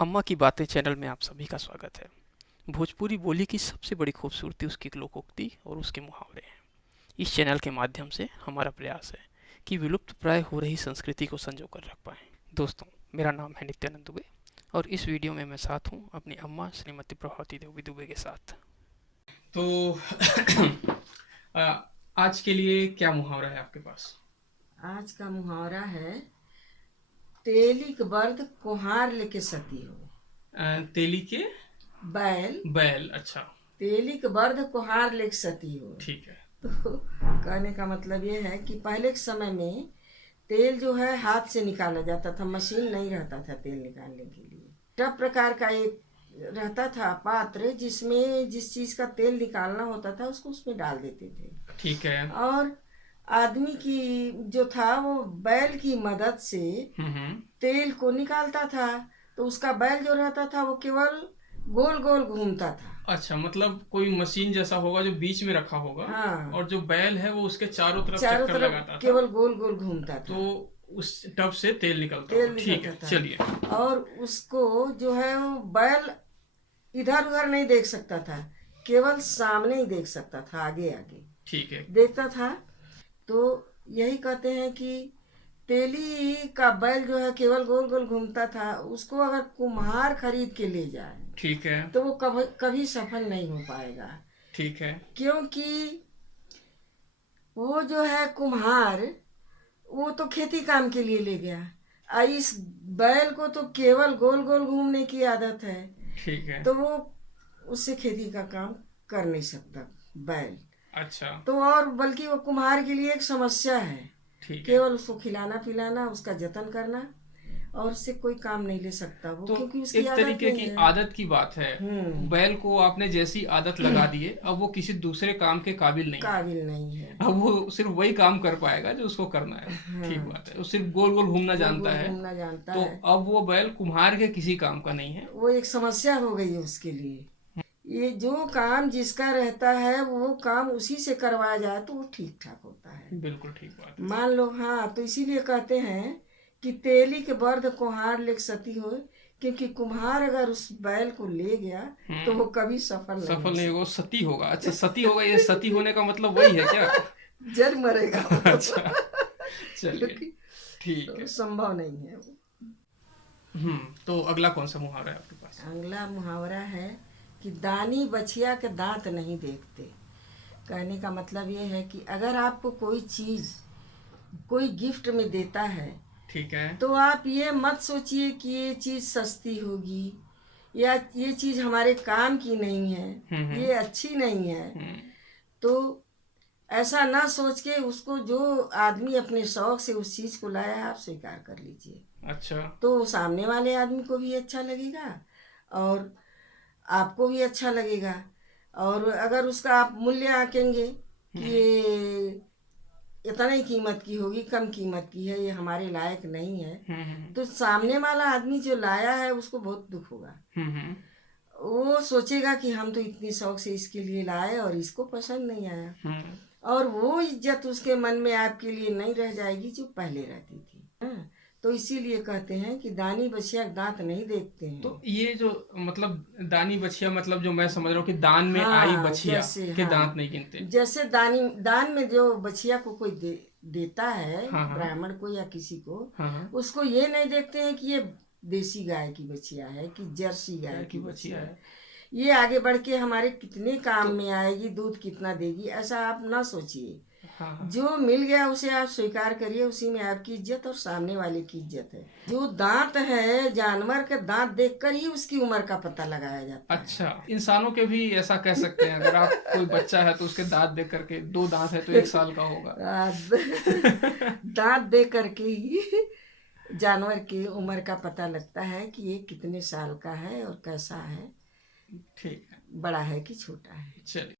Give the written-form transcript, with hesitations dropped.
अम्मा की बातें चैनल में आप सभी का स्वागत है। भोजपुरी बोली की सबसे बड़ी खूबसूरती उसकी लोकोक्ति और उसके मुहावरे हैं। इस चैनल के माध्यम से हमारा प्रयास है कि विलुप्त प्राय हो रही संस्कृति को संजो कर रख पाएं। दोस्तों, मेरा नाम है नित्यानंद दुबे और इस वीडियो में मैं साथ हूँ अपनी अम्मा श्रीमती प्रभावती देवी दुबे के साथ। तो आज के लिए क्या मुहावरा है आपके पास? आज का मुहावरा है, तेलिक बर्द कुम्हार लेके सती हो। तेली के बैल बैल। अच्छा। तेलिक बर्द कुम्हार लेके सती हो। ठीक है। तो कहने का मतलब ये है कि पहले के समय में तेल जो है हाथ से निकाला जाता था, मशीन नहीं रहता था तेल निकालने के लिए। टब प्रकार का एक रहता था पात्र, जिसमें जिस चीज का तेल निकालना होता था उसको उसमें डाल देते थे। ठीक है। और आदमी की जो था वो बैल की मदद से हम्म। तेल को निकालता था। तो उसका बैल जो रहता था वो केवल गोल गोल घूमता था। अच्छा, मतलब कोई मशीन जैसा होगा जो बीच में रखा होगा। हाँ, और जो बैल है वो उसके चारों तरफ चारों चक्कर तरफ लगाता था। केवल गोल गोल घूमता तो था। उस टब से तेल निकलता तेल होगा। ठीक निकलता है, चलिए। था और उसको जो है वो बैल इधर उधर नहीं देख सकता था, केवल सामने ही देख सकता था, आगे आगे ठीक है। देखता था। तो यही कहते हैं कि तेली का बैल जो है केवल गोल गोल घूमता था। उसको अगर कुम्हार खरीद के ले जाए ठीक है। तो वो कभी कभी सफल नहीं हो पाएगा, ठीक है। क्योंकि वो जो है कुम्हार, वो तो खेती काम के लिए ले गया। इस बैल को तो केवल गोल गोल घूमने की आदत है, ठीक है। तो वो उससे खेती का काम कर नहीं सकता बैल। अच्छा। तो और बल्कि वो कुम्हार के लिए एक समस्या है। ठीक है। केवल उसको खिलाना पिलाना, उसका जतन करना, और उससे कोई काम नहीं ले सकता वो, तो क्योंकि उसकी एक आदत तरीके नहीं की है। आदत की बात है। हम्म। बैल को आपने जैसी आदत लगा दी है, अब वो किसी दूसरे काम के काबिल नहीं है। काबिल नहीं है। अब वो सिर्फ वही काम कर पाएगा जो उसको करना है। ठीक हाँ, बात है, वो सिर्फ गोल गोल घूमना गोल जानता गोल है। घूमना जानता तो है। अब वो बैल कुम्हार के किसी काम का नहीं है। वो एक समस्या हो गई है उसके लिए। ये जो काम जिसका रहता है वो काम उसी से करवाया जाए तो वो ठीक ठाक होता है। बिल्कुल ठीक बात है। मान लो, हाँ, तो इसीलिए कहते हैं कि तेली के बर्द कुम्हार ले सती हो, क्योंकि कुम्हार अगर उस बैल को ले गया तो वो कभी सफल नहीं सफल हो नहीं होगा, वो सकता। सती होगा। अच्छा, सती होगा, ये सती होने का मतलब वही है क्या? जर मरेगा वो। अच्छा, चलिए। क्योंकि ठीक है। संभव नहीं है वो। तो अगला कौन सा मुहावरा है आपके पास? अगला मुहावरा है कि दानी बछिया के दांत नहीं देखते। कहने का मतलब ये है कि अगर आपको कोई चीज़ कोई गिफ्ट में देता है ठीक है। तो आप ये मत सोचिए कि ये चीज़ सस्ती होगी या ये चीज़ हमारे काम की नहीं है, हम्म। ये अच्छी नहीं है। हम्म। तो ऐसा ना सोच के उसको, जो आदमी अपने शौक से उस चीज़ को लाया है, आप स्वीकार कर लीजिए। अच्छा। तो सामने वाले आदमी को भी अच्छा लगेगा और आपको भी अच्छा लगेगा। और अगर उसका आप मूल्य आंकेंगे कि ये इतना ही कीमत की होगी, कम कीमत की है, ये हमारे लायक नहीं है, हम्म। तो सामने वाला आदमी जो लाया है उसको बहुत दुख होगा। हम्म। वो सोचेगा कि हम तो इतनी शौक से इसके लिए लाए और इसको पसंद नहीं आया। हम्म। और वो इज्जत उसके मन में आपके लिए नहीं रह जाएगी जो पहले रहती थी। हाँ, तो इसीलिए कहते हैं कि दानी बछिया दांत नहीं देखते तो हैं। ये जो मतलब दानी बछिया, मतलब जो मैं समझ रहा हूँ कि दान में आई हाँ, बछिया जैसे, के हाँ, दांत नहीं गिनते। जैसे दान में जो बछिया को कोई देता है, हाँ हाँ। ब्राह्मण को या किसी को, हाँ हाँ। उसको ये नहीं देखते हैं कि ये देसी गाय की बछिया है कि जर्सी गाय गाय की की बछिया बछिया है। है। ये आगे बढ़ के हमारे कितने काम तो में आएगी, दूध कितना देगी, ऐसा आप ना सोचिए। हाँ हाँ। जो मिल गया उसे आप स्वीकार करिए, उसी में आपकी इज्जत और सामने वाले की इज्जत है। जो दांत है, जानवर के दांत देखकर ही उसकी उम्र का पता लगाया जाता है। अच्छा, इंसानों के भी ऐसा कह सकते हैं, अगर आप कोई बच्चा है तो उसके दांत देख करके, दो दांत है तो 1 साल का होगा। दांत दे करके ही जानवर की उम्र का पता लगता है कि ये कितने साल का है और कैसा है, ठीक है। बड़ा है कि छोटा है। चलिए।